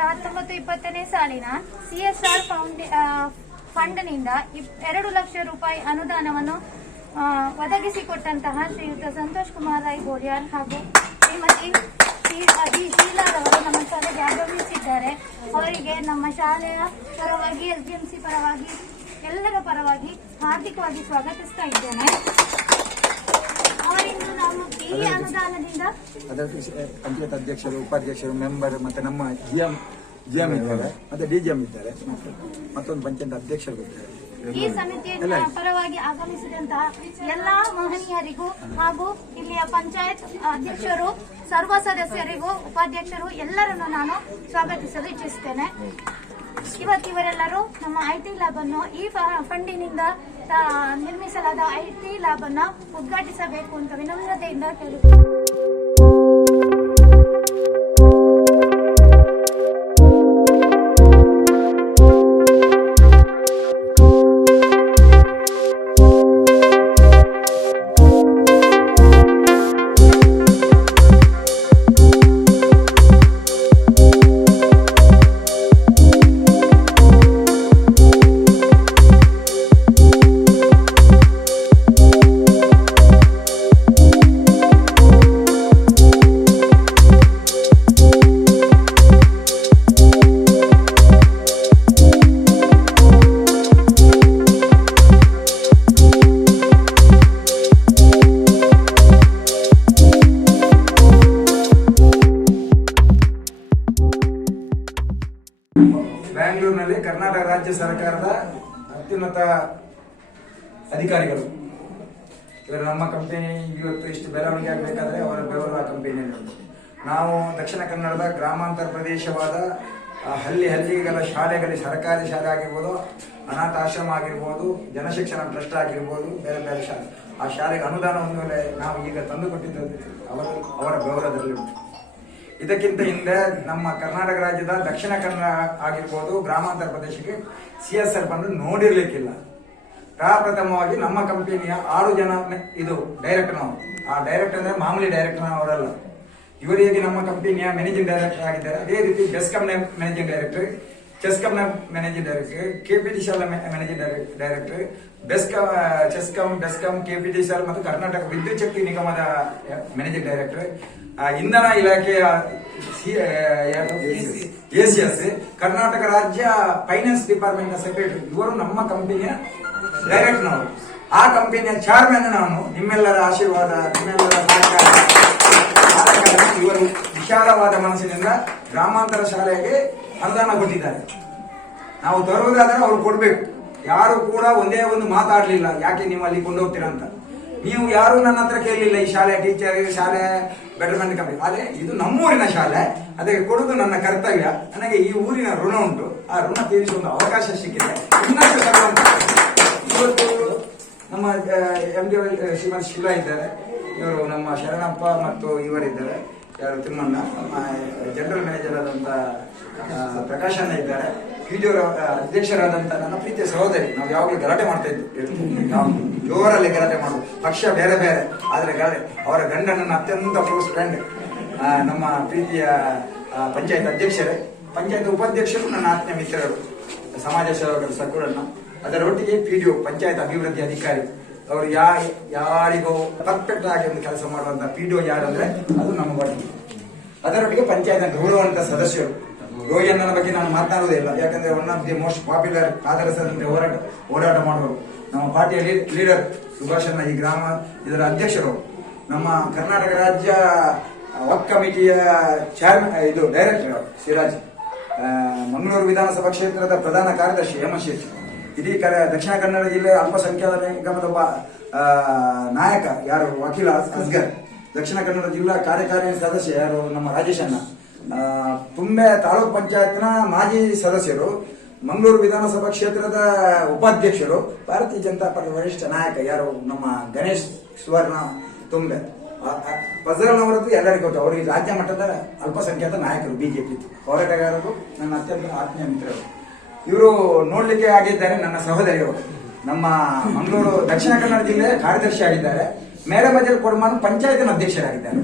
2019-2020 ಸಾಲಿನ CSR ಫಂಡ್ನಿಂದ 2 ಲಕ್ಷ ರೂಪಾಯಿ ಅನುದಾನವನ್ನು ಒದಗಿಸಿಕೊಟ್ಟಂತಹ ಶ್ರೀಯುತ ಸಂತೋಷ್ ಕುಮಾರ್ ರೈ ಗೋರಿಯಾರ್ ಹಾಗೂ ಶ್ರೀಮತಿ ಶೀಲಾರವರು ನಮ್ಮ ಶಾಲೆಗೆ ಆಗಮಿಸಿದ್ದಾರೆ. ಅವರಿಗೆ ನಮ್ಮ ಶಾಲೆಯ ಪರವಾಗಿ SDMC ಪರವಾಗಿ ಎಲ್ಲರ ಪರವಾಗಿ ಹಾರ್ದಿಕವಾಗಿ ಸ್ವಾಗತಿಸ್ತಾ ಇದ್ದೇನೆ. ಅವರಿಂದ ನಾವು ಈ ಅನುದಾನದಿಂದ ಪಂಚಾಯತ್ ಅಧ್ಯಕ್ಷರು, ಉಪಾಧ್ಯಕ್ಷರು, ಮೆಂಬರ್ ಮತ್ತೆ ನಮ್ಮ GM ಇದ್ದಾರೆ, ಮತ್ತೆ DGM ಇದ್ದಾರೆ, ಮತ್ತೊಂದು ಪಂಚಾಯತ್ ಅಧ್ಯಕ್ಷರು ಇದ್ದಾರೆ. ಈ ಸಮಿತಿಯ ಪರವಾಗಿ ಆಗಮಿಸಿದಂತಹ ಎಲ್ಲಾ ಮಹನೀಯರಿಗೂ ಹಾಗೂ ಇಲ್ಲಿಯ ಪಂಚಾಯತ್ ಅಧ್ಯಕ್ಷರು, ಸರ್ವ ಸದಸ್ಯರಿಗೂ, ಉಪಾಧ್ಯಕ್ಷರು ಎಲ್ಲರನ್ನು ನಾನು ಸ್ವಾಗತಿಸಲು ಇಚ್ಛಿಸುತ್ತೇನೆ. ಇವರೆಲ್ಲರೂ ನಮ್ಮ IT ಲ್ಯಾಬ್ ಅನ್ನು ಈ ಫಂಡಿನಿಂದ ನಿರ್ಮಿಸಲಾದ IT ಲ್ಯಾಬ್ ಅನ್ನು ಉದ್ಘಾಟಿಸಬೇಕು ಅಂತ ವಿನಮ್ರತೆಯಿಂದ ಕೇಳುತ್ತೇನೆ. ಬ್ಯಾಂಗ್ಳೂರಿನಲ್ಲಿ ಕರ್ನಾಟಕ ರಾಜ್ಯ ಸರ್ಕಾರದ ಅತ್ಯುನ್ನತ ಅಧಿಕಾರಿಗಳು ಇವರು. ನಮ್ಮ ಕಂಪನಿ ಇವತ್ತು ಇಷ್ಟು ಬೆಳವಣಿಗೆ ಆಗಬೇಕಾದ್ರೆ ಅವರ ಬೆವರು ಆ ಕಂಪನಿಯಲ್ಲಿ. ನಾವು ದಕ್ಷಿಣ ಕನ್ನಡದ ಗ್ರಾಮಾಂತರ ಪ್ರದೇಶವಾದ ಹಳ್ಳಿಗಳ ಶಾಲೆಗಳಲ್ಲಿ, ಸರ್ಕಾರಿ ಶಾಲೆ ಆಗಿರ್ಬೋದು, ಅನಾಥ ಆಶ್ರಮ ಆಗಿರ್ಬೋದು, ಜನಶಿಕ್ಷಣ ಟ್ರಸ್ಟ್ ಆಗಿರ್ಬೋದು, ಬೇರೆ ಬೇರೆ ಶಾಲೆ, ಆ ಶಾಲೆಗೆ ಅನುದಾನವನ್ನು ನಾವು ಈಗ ತಂದುಕೊಟ್ಟಿದ್ದು ಅವರ ಬೆವರದಲ್ಲಿ ಉಂಟು. ಇದಕ್ಕಿಂತ ಹಿಂದೆ ನಮ್ಮ ಕರ್ನಾಟಕ ರಾಜ್ಯದ ದಕ್ಷಿಣ ಕನ್ನಡ ಆಗಿರ್ಬೋದು, ಗ್ರಾಮಾಂತರ ಪ್ರದೇಶಕ್ಕೆ CSR ಫಂಡ್ ನೋಡಿರ್ಲಿಕ್ಕಿಲ್ಲ. ಪ್ರಥಮವಾಗಿ ನಮ್ಮ ಕಂಪನಿಯ 6 ಜನ ಇದು ಡೈರೆಕ್ಟರ್ ನಾವು. ಆ ಡೈರೆಕ್ಟರ್ ಅಂದ್ರೆ ಮಾಮೂಲಿ ಡೈರೆಕ್ಟರ್ ಅವರಲ್ಲ. ಇವರಿಗೆ ನಮ್ಮ ಕಂಪನಿಯ ಮ್ಯಾನೇಜಿಂಗ್ ಡೈರೆಕ್ಟರ್ ಆಗಿದ್ದಾರೆ. ಅದೇ ರೀತಿ ಬೆಸ್ಕಾಂನ ಮ್ಯಾನೇಜಿಂಗ್ ಡೈರೆಕ್ಟರ್, ಚೆಸ್ಕಾಂನ managing director, KPTCL managing director, CESCOM, KPTCL ಮತ್ತು ಕರ್ನಾಟಕ ವಿದ್ಯುತ್ ಶಕ್ತಿ ನಿಗಮದ ಮ್ಯಾನೇಜಿಂಗ್ ಡೈರೆಕ್ಟರ್, ಇಂಧನ ಇಲಾಖೆಯ ACS, ಕರ್ನಾಟಕ ರಾಜ್ಯ ಫೈನಾನ್ಸ್ ಡಿಪಾರ್ಟ್ಮೆಂಟ್ ಸೆಕ್ರೆಟರಿ. ಇವರು ನಮ್ಮ ಕಂಪನಿಯ ಡೈರೆಕ್ಟರ್ ನಾವು. ಆ ಕಂಪನಿಯ ಚೇರ್ಮನ್ ನಾನು. ನಿಮ್ಮೆಲ್ಲರ ಆಶೀರ್ವಾದ, ನಿಮ್ಮೆಲ್ಲರ ಸಹಕಾರ, ಇವರು ವಿಶಾಲವಾದ ಮನಸ್ಸಿನಿಂದ ಗ್ರಾಮಾಂತರ ಶಾಲೆಗೆ ಅನುದಾನ ಕೊಟ್ಟಿದ್ದಾರೆ. ನಾವು ತರುವುದಾದ್ರೆ ಅವ್ರು ಕೊಡ್ಬೇಕು. ಯಾರು ಕೂಡ ಒಂದೇ ಒಂದು ಮಾತಾಡ್ಲಿಲ್ಲ, ಯಾಕೆ ನೀವು ಅಲ್ಲಿ ಕೊಂಡೋಗ್ತೀರಾ ಅಂತ. ನೀವು ಯಾರು ನನ್ನ ಹತ್ರ ಕೇಳಲಿಲ್ಲ ಈ ಶಾಲೆ ಟೀಚರ್, ಶಾಲೆ ಬೆಟರ್ಮೆಂಟ್ ಕಂಪನಿ. ಆದ್ರೆ ಇದು ನಮ್ಮೂರಿನ ಶಾಲೆ, ಅದಕ್ಕೆ ಕೊಡುವುದು ನನ್ನ ಕರ್ತವ್ಯ. ನನಗೆ ಈ ಊರಿನ ಋಣ ಉಂಟು, ಆ ಋಣ ತೀರಿಸುವ ಒಂದು ಅವಕಾಶ ಸಿಕ್ಕಿದೆ. ಇವತ್ತು ನಮ್ಮ MD ಶ್ರೀಮತಿ ಶಿಲಾ ಇದ್ದಾರೆ, ಇವರು ನಮ್ಮ ಶರಣಪ್ಪ ಮತ್ತು ಇವರಿದ್ದಾರೆ, ಯಾರು ತಿಮ್ಮಣ್ಣ, ನಮ್ಮ ಜನರಲ್ ಮ್ಯಾನೇಜರ್ ಆದಂತ ಪ್ರಕಾಶಣ್ಣ ಇದ್ದಾರೆ, PDO ಅಧ್ಯಕ್ಷರಾದಂತ ನನ್ನ ಪ್ರೀತಿಯ ಸಹೋದರಿ. ನಾವು ಯಾವಾಗಲೂ ಗಲಾಟೆ ಮಾಡ್ತಾ ಇದ್ವಿ, ನಾವು ಜೋರಲ್ಲಿ ಗಲಾಟೆ ಮಾಡುದು. ಪಕ್ಷ ಬೇರೆ ಬೇರೆ ಆದ್ರೆ ಅವರ ಗಂಡ ನನ್ನ ಅತ್ಯಂತ ಕ್ಲೋಸ್ ಫ್ರೆಂಡ್, ನಮ್ಮ ಪ್ರೀತಿಯ ಪಂಚಾಯತ್ ಅಧ್ಯಕ್ಷರೇ, ಪಂಚಾಯತ್ ಉಪಾಧ್ಯಕ್ಷರು ನನ್ನ ಆತ್ಮೀಯ ಮಿತ್ರರು, ಸಮಾಜ ಸೇವಕರು ಸಕುರಣ್ಣ, ಅದರೊಟ್ಟಿಗೆ PDO ಪಂಚಾಯತ್ ಅಭಿವೃದ್ಧಿ ಅಧಿಕಾರಿ. ಅವರು ಯಾರಿಗೂ ಪರ್ಫೆಕ್ಟ್ ಆಗಿ ಒಂದು ಕೆಲಸ ಮಾಡುವಂತ PDO ಯಾರಂದ್ರೆ ಅದು ನಮ್ಮ ಬಡ್ಡಿ. ಅದರೊಟ್ಟಿಗೆ ಪಂಚಾಯತ್ ಗೌರವಾನ್ವಿತ ಸದಸ್ಯರು. ರೋಹಿಯಣ್ಣನ ಬಗ್ಗೆ ನಾನು ಮಾತನಾಡುವುದಿಲ್ಲ, ಯಾಕಂದ್ರೆ one of the most popular ಆದರ್ಶದಂತೆ ಹೋರಾಟ ಮಾಡುವರು. ನಮ್ಮ ಪಾರ್ಟಿಯ ಲೀಡರ್ ಸುಭಾಷಣ್ಣ, ಈ ಗ್ರಾಮ ಇದರ ಅಧ್ಯಕ್ಷರು. ನಮ್ಮ ಕರ್ನಾಟಕ ರಾಜ್ಯ ವಕ್ ಕಮಿಟಿಯ ಇದು ಡೈರೆಕ್ಟರ್ ಸಿರಾಜ್, ಮಂಗಳೂರು ವಿಧಾನಸಭಾ ಕ್ಷೇತ್ರದ ಪ್ರಧಾನ ಕಾರ್ಯದರ್ಶಿ ಹೇಮಶೇಷ್, ಇಡೀ ದಕ್ಷಿಣ ಕನ್ನಡ ಜಿಲ್ಲೆ ಅಲ್ಪಸಂಖ್ಯಾತ ನಿಗಮದ ನಾಯಕ ಯಾರು ವಕೀಲ ಅಸ್ಗರ್, ದಕ್ಷಿಣ ಕನ್ನಡ ಜಿಲ್ಲಾ ಕಾರ್ಯಕಾರಿಣಿ ಸದಸ್ಯ ಯಾರು ನಮ್ಮ ರಾಜೇಶಣ್ಣ, ತುಂಬೆ ತಾಲೂಕ್ ಪಂಚಾಯತ್ನ ಮಾಜಿ ಸದಸ್ಯರು, ಮಂಗಳೂರು ವಿಧಾನಸಭಾ ಕ್ಷೇತ್ರದ ಉಪಾಧ್ಯಕ್ಷರು, ಭಾರತೀಯ ಜನತಾ ಪಾರ್ಟಿ ವರಿಷ್ಠ ನಾಯಕ ಯಾರು ನಮ್ಮ ಗಣೇಶ್ ಸುವರ್ಣ ತುಂಬೆ, ಫಜಲ್ನವರದ್ದು ಎಲ್ಲರಿಗೂ ಗೊತ್ತು. ಅವರು ರಾಜ್ಯ ಮಟ್ಟದ ಅಲ್ಪಸಂಖ್ಯಾತ ನಾಯಕರು, BJP ಹೋರಾಟಗಾರರು, ನನ್ನ ಅತ್ಯಂತ ಆತ್ಮೀಯ ಮಿತ್ರರು. ಇವರು ನೋಡ್ಲಿಕ್ಕೆ ಆಗಿದ್ದಾರೆ ನನ್ನ ಸಹೋದರಿಯವರು. ನಮ್ಮ ಮಂಗಳೂರು ದಕ್ಷಿಣ ಕನ್ನಡ ಜಿಲ್ಲೆ ಕಾರ್ಯದರ್ಶಿ ಆಗಿದ್ದಾರೆ. ಮೇಡಮಜಲ್ ಕೊಡಮಾನು ಪಂಚಾಯತಿನ ಅಧ್ಯಕ್ಷರಾಗಿದ್ದಾರೆ.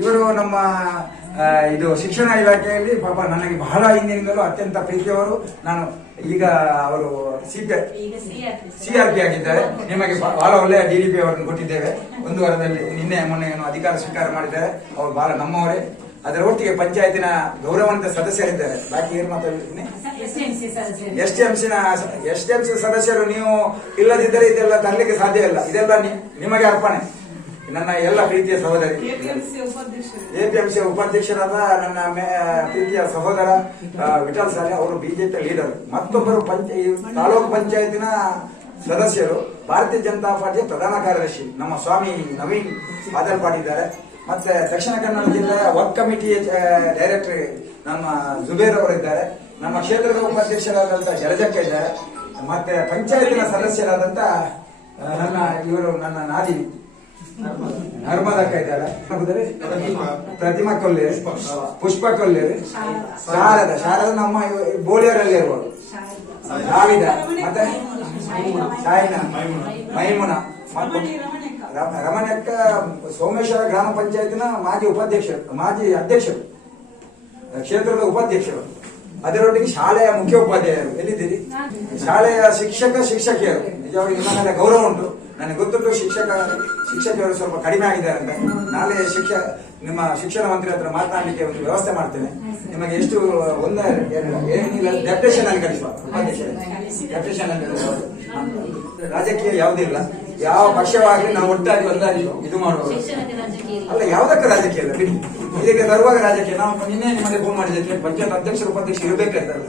ಇವರು ನಮ್ಮ ಇದು ಶಿಕ್ಷಣ ಇಲಾಖೆಯಲ್ಲಿ ಪಾಪ ನನಗೆ ಬಹಳ ಹಿಂದಿನಿಂದಲೂ ಅತ್ಯಂತ ಪ್ರೀತಿಯವರು. ನಾನು ಈಗ ಅವರು CRP ಆಗಿದ್ದಾರೆ. ನಿಮಗೆ ಬಹಳ ಒಳ್ಳೆಯ DDP ಅವರನ್ನು ಕೊಟ್ಟಿದ್ದೇವೆ. ಒಂದು ವಾರದಲ್ಲಿ ನಿನ್ನೆ ಮೊನ್ನೆ ಅಧಿಕಾರ ಸ್ವೀಕಾರ ಮಾಡಿದ್ದಾರೆ. ಅವರು ಬಹಳ ನಮ್ಮವರೇ. ಅದರ ಒಟ್ಟಿಗೆ ಪಂಚಾಯತಿನ ಗೌರವಾನ್ವಿತ ಸದಸ್ಯರಿದ್ದಾರೆ. ಬಾಕಿ ಏನು ಮಾತಾಡ್ತೀನಿ, STMC ಸದಸ್ಯರು ನೀವು ಇಲ್ಲದಿದ್ದರೆ ಇದೆಲ್ಲ ತರಲಿಕ್ಕೆ ಸಾಧ್ಯ ಇಲ್ಲ. ಇದೆಲ್ಲ ನಿಮಗೆ ಅರ್ಪಣೆ. ನನ್ನ ಎಲ್ಲ ಪ್ರೀತಿಯ ಸಹೋದರಿ APMC ಉಪಾಧ್ಯಕ್ಷರಾದ ನನ್ನ ಪ್ರೀತಿಯ ಸಹೋದರ ವಿಠಲ್ ಸಾಲೆ ಅವರು BJP ಲೀಡರ್. ಮತ್ತೊಬ್ಬರು ತಾಲೂಕು ಪಂಚಾಯತಿನ ಸದಸ್ಯರು ಭಾರತೀಯ ಜನತಾ ಪಾರ್ಟಿಯ ಪ್ರಧಾನ ಕಾರ್ಯದರ್ಶಿ ನಮ್ಮ ಸ್ವಾಮಿ ನವೀನ್ ಪಾದಲ್ಪಾಡಿ ಇದ್ದಾರೆ. ಮತ್ತೆ ದಕ್ಷಿಣ ಕನ್ನಡ ಜಿಲ್ಲೆಯ ವರ್ಕ್ ಕಮಿಟಿ ಡೈರೆಕ್ಟರ್ ನಮ್ಮ ಜುಬೇರ್ ಅವರಿದ್ದಾರೆ. ನಮ್ಮ ಕ್ಷೇತ್ರದ ಉಪಾಧ್ಯಕ್ಷರಾದಂತ ಜಲಜಕ್ಕ ಇದ್ದಾರೆ. ಮತ್ತೆ ಪಂಚಾಯತಿನ ಸದಸ್ಯರಾದಂತ ನನ್ನ ನಾದಿನಿ ನರ್ಮದಕ್ಕ ಇದ್ದಾರೆ. ಪ್ರತಿಮಾ ಕೊಲ್ಲೇರಿ, ಪುಷ್ಪ ಕೊಲ್ಲೇರಿ, ಶಾರದಾ ನಮ್ಮ ಬೋಳಿಯರಲ್ಲಿ ಇರ್ಬೋದು, ನಾವಿದ, ಮತ್ತೆ ಸಾಯಿನ, ಮೈಮುನ, ರಮಣಕ್ಕ ಸೋಮೇಶ್ವರ ಗ್ರಾಮ ಪಂಚಾಯತಿನ ಮಾಜಿ ಅಧ್ಯಕ್ಷರು, ಕ್ಷೇತ್ರದ ಉಪಾಧ್ಯಕ್ಷರು. ಅದರೊಟ್ಟಿಗೆ ಶಾಲೆಯ ಮುಖ್ಯೋಪಾಧ್ಯಾಯರು. ಎಲ್ಲಿದ್ದೀರಿ? ಶಾಲೆಯ ಶಿಕ್ಷಕಿಯರು. ನಿಜವಾಗಿ ನಿಮ್ಮ ಮೇಲೆ ಗೌರವ ಉಂಟು. ನನಗೆ ಗೊತ್ತುಂಟು ಶಿಕ್ಷಕಿಯರು ಸ್ವಲ್ಪ ಕಡಿಮೆ ಆಗಿದ್ದಾರೆ ಅಂತ. ನಾಳೆ ನಿಮ್ಮ ಶಿಕ್ಷಣ ಮಂತ್ರಿ ಹತ್ರ ಮಾತನಾಡಲಿಕ್ಕೆ ಒಂದು ವ್ಯವಸ್ಥೆ ಮಾಡ್ತೇನೆ. ನಿಮಗೆ ಎಷ್ಟು ಏನಿಲ್ಲ ಡೆಪ್ಯುಟೇಷನ್ ಅಲ್ಲಿ ಕಳಿಸುವ, ಡೆಪ್ಯುಟೇಷನ್ ಅಲ್ಲಿ ರಾಜಕೀಯ ಯಾವುದಿಲ್ಲ. ಯಾವ ಪಕ್ಷವಾಗಲಿ ನಾವು ಒಟ್ಟಾಗಿ ಒಂದಾಗಿ ಇದು ಮಾಡುವುದು ಅಲ್ಲ. ಯಾವುದಕ್ಕೆ ರಾಜಕೀಯ ಅಲ್ಲ ಬಿಡಿ. ಇದಕ್ಕೆ ತರುವಾಗ ರಾಜಕೀಯ. ನಾವು ನಿನ್ನೆ ನಿಮಗೆ ಫೋನ್ ಮಾಡಿದ್ದಕ್ಕೆ ಪಂಚಾಯತ್ ಅಧ್ಯಕ್ಷರು ಉಪಾಧ್ಯಕ್ಷರು ಇರಬೇಕಾಯ್ತಲ್ಲ.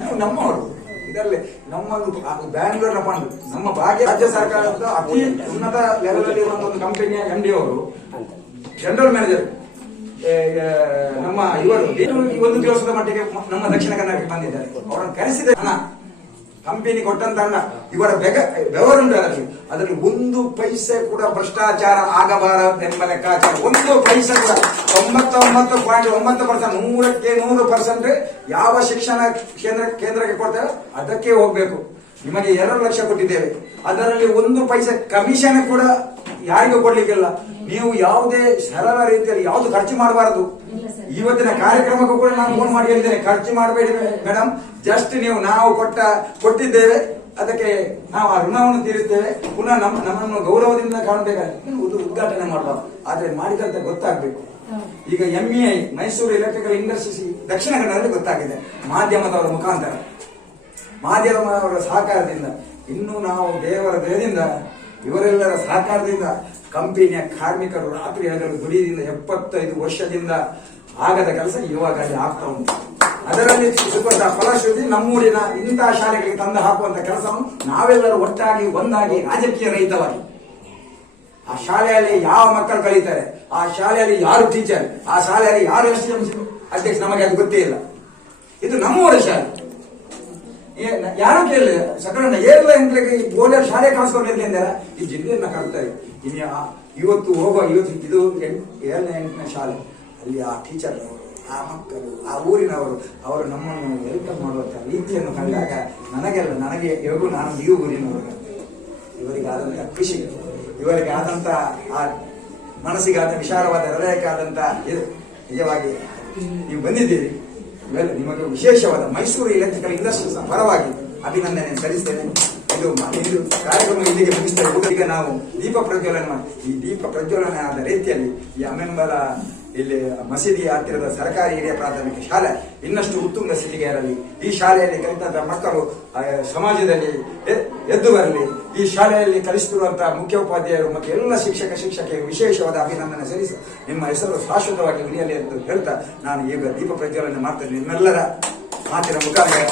ನಾವು ನಮ್ಮವರು ಇದರಲ್ಲಿ ನಮ್ಮದು ಬ್ಯಾಂಗ್ಳೂರಿನ ಫಂಡ್ ನಮ್ಮ ಭಾಗ್ಯ ರಾಜ್ಯ ಸರ್ಕಾರದ ಅತಿ ಉನ್ನತ ಲೆವೆಲ್ ಅಲ್ಲಿ ಇರುವಂತಹ ಒಂದು ಕಂಪನಿಯ MD ಅವರು ಜನರಲ್ ಮ್ಯಾನೇಜರ್ ನಮ್ಮ ಇವರು ಒಂದು ಕೆಲಸದ ಮಟ್ಟಿಗೆ ನಮ್ಮ ದಕ್ಷಿಣ ಕನ್ನಡಕ್ಕೆ ಬಂದಿದ್ದಾರೆ. ಅವರನ್ನು ಕರೆಸಿದ ಹಣ ಕಂಪನಿ ಕೊಟ್ಟಂತ ಹಣ ಇವರ ಬೆವರುಂಟು. ಅದರಲ್ಲಿ ಒಂದು ಪೈಸೆ ಕೂಡ ಭ್ರಷ್ಟಾಚಾರ ಆಗಬಾರದೆಂಬ ಲೆಕ್ಕಾಚಾರ. ಒಂದು ಪೈಸೆ ಕೂಡ 99.9%, 100% ಯಾವ ಶಿಕ್ಷಣ ಕೇಂದ್ರಕ್ಕೆ ಕೊಡ್ತೇವೆ ಅದಕ್ಕೆ ಹೋಗ್ಬೇಕು. ನಿಮಗೆ 2 ಲಕ್ಷ ಕೊಟ್ಟಿದ್ದೇವೆ. ಅದರಲ್ಲಿ ಒಂದು ಪೈಸೆ ಕಮಿಷನ್ ಕೂಡ ಯಾರಿಗೂ ಕೊಡ್ಲಿಕ್ಕಿಲ್ಲ. ನೀವು ಯಾವುದೇ ಸರಳ ರೀತಿಯಲ್ಲಿ ಯಾವುದು ಖರ್ಚು ಮಾಡಬಾರದು. ಇವತ್ತಿನ ಕಾರ್ಯಕ್ರಮಕ್ಕೂ ಕೂಡ ನಾನು ಫೋನ್ ಮಾಡಿ ಹೇಳಿದ್ದೇನೆ, ಖರ್ಚು ಮಾಡಬೇಡಿ ಮೇಡಮ್. ಜಸ್ಟ್ ನಾವು ಕೊಟ್ಟಿದ್ದೇವೆ, ಅದಕ್ಕೆ ನಾವು ಆ ಋಣವನ್ನು ತೀರಿಸ್ತೇವೆ. ಪುನಃ ನಮ್ಮನ್ನು ಗೌರವದಿಂದ ಕಾಣಬೇಕಾಗಿ ಉದ್ಘಾಟನೆ ಮಾಡಬಾರ್ದು. ಆದ್ರೆ ಮಾಡಿದಂತ ಗೊತ್ತಾಗ್ಬೇಕು. ಈಗ MEI ಮೈಸೂರು ಎಲೆಕ್ಟ್ರಿಕಲ್ ಇಂಡಸ್ಟ್ರೀಸ್ ದಕ್ಷಿಣ ಕನ್ನಡದಲ್ಲಿ ಗೊತ್ತಾಗಿದೆ. ಮಾಧ್ಯಮದವರ ಮುಖಾಂತರ, ಮಾಧ್ಯಮದವರ ಸಹಕಾರದಿಂದ, ಇನ್ನು ನಾವು ದೇವರ ದಯದಿಂದ ಇವರೆಲ್ಲರ ಸಹಕಾರದಿಂದ ಕಂಪನಿಯ ಕಾರ್ಮಿಕರು ರಾತ್ರಿ ಹಗಲು ದುಡಿಯಿಂದ 75 ವರ್ಷದಿಂದ ಆಗದ ಕೆಲಸ ಇವಾಗ ಅಲ್ಲಿ ಆಗ್ತಾ ಉಂಟು. ಅದರಲ್ಲಿ ಸಿಗುವಂತಹ ಫಲಶ್ರುತಿ ನಮ್ಮೂರಿನ ಇಂತಹ ಶಾಲೆಗಳಿಗೆ ತಂದು ಹಾಕುವಂತಹ ಕೆಲಸವನ್ನು ನಾವೆಲ್ಲರೂ ಒಟ್ಟಾಗಿ ಒಂದಾಗಿ ರಾಜಕೀಯ ರಹಿತವಾಗಿ ಆ ಶಾಲೆಯಲ್ಲಿ ಯಾವ ಮಕ್ಕಳು ಕಲಿತಾರೆ, ಆ ಶಾಲೆಯಲ್ಲಿ ಯಾರು ಟೀಚರ್, ಆ ಶಾಲೆಯಲ್ಲಿ ಯಾರು STMC ಅಧ್ಯಕ್ಷ, ನಮಗೆ ಅದು ಗೊತ್ತೇ ಇಲ್ಲ. ಇದು ನಮ್ಮೂರ ಶಾಲೆ. ಯಾರು ಕೇಳಿಲ್ಲ ಸಕರಣ್ಣ ಏರಿಲ್ಲ ಅಂದ್ರೆ ಗೋಲ್ಯ ಶಾಲೆ ಕಾಣಿಸ್ಕೊಂಡಿರ್ಲಿಂದಾರ ಈ ಜಿಲ್ಲೆಯನ್ನ ಕಲ್ತಾರೆ. ಇವತ್ತು ಇದು 7ನೇ 8ನೇ ಶಾಲೆ. ಅಲ್ಲಿ ಆ ಟೀಚರ್ ಅವರು, ಆ ಮಕ್ಕಳು, ಆ ಊರಿನವರು, ಅವರು ನಮ್ಮನ್ನು ವೆಲ್ಕಮ್ ಮಾಡುವಂತ ರೀತಿಯನ್ನು ಕಂಡಾಗ ನನಗೆ ಇವಾಗ ನಾನು ಈ ಊರಿನವರು, ಇವರಿಗಾದಂತ ಖುಷಿ, ಇವರಿಗೆ ಆದಂತ ಆ ಮನಸ್ಸಿಗಾದ ವಿಶಾಲವಾದ ಹೃದಯಕ್ಕಾದಂತ ಇದು ನಿಜವಾಗಿ ನೀವು ಬಂದಿದ್ದೀರಿ. ನಿಮಗೆ ವಿಶೇಷವಾದ ಮೈಸೂರು ಎಲೆಕ್ಟ್ರಿಕಲ್ ಇಂಡಸ್ಟ್ರೀಸ್ ಪರವಾಗಿ ಅಭಿನಂದನೆ ಸಲ್ಲಿಸ್ತೇನೆ. ಇದು ಕಾರ್ಯಕ್ರಮ ಇಲ್ಲಿಗೆ ಮುಗಿಸ್ತೇವೆ. ಈಗ ನಾವು ದೀಪ ಪ್ರಜ್ವಲನೆ ಮಾಡಿ, ಈ ದೀಪ ಪ್ರಜ್ವಲನೆ ಆದ ರೀತಿಯಲ್ಲಿ ಈ ಅಮೆಂಬಲ ಇಲ್ಲಿ ಮಸೀದಿಯ ಹತ್ತಿರದ ಸರ್ಕಾರಿ ಹಿರಿಯ ಪ್ರಾಥಮಿಕ ಶಾಲೆ ಇನ್ನಷ್ಟು ಉತ್ತುಂಗ ಸ್ಥಿತಿಗೆ ಇರಲಿ. ಈ ಶಾಲೆಯಲ್ಲಿ ಕಲಿತಂತಹ ಮಕ್ಕಳು ಸಮಾಜದಲ್ಲಿ ಎದ್ದು ಬರಲಿ. ಈ ಶಾಲೆಯಲ್ಲಿ ಕಲಿಸುತ್ತಿರುವಂತಹ ಮುಖ್ಯೋಪಾಧ್ಯಾಯರು ಮತ್ತು ಎಲ್ಲ ಶಿಕ್ಷಕಿಯರು ವಿಶೇಷವಾದ ಅಭಿನಂದನೆ ಸಲ್ಲಿಸಿ ನಿಮ್ಮ ಹೆಸರು ಶಾಶ್ವತವಾಗಿ ಉಳಿಯಲಿ ಎಂದು ಹೇಳ್ತಾ ನಾನು ಈಗ ದೀಪ ಪ್ರಜ್ವಲನೆ ಮಾಡ್ತೇನೆ. ನಿಮ್ಮೆಲ್ಲರ ಮಾತಿನ ಮುಖಾಂತರ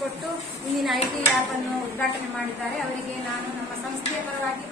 ಮಾಡಿಕೊಟ್ಟು ಇಂದಿನ IT ಲ್ಯಾಬ್ ಅನ್ನು ಉದ್ಘಾಟನೆ ಮಾಡಿದ್ದಾರೆ. ಅವರಿಗೆ ನಾನು ನಮ್ಮ ಸಂಸ್ಥೆಯ ಪರವಾಗಿ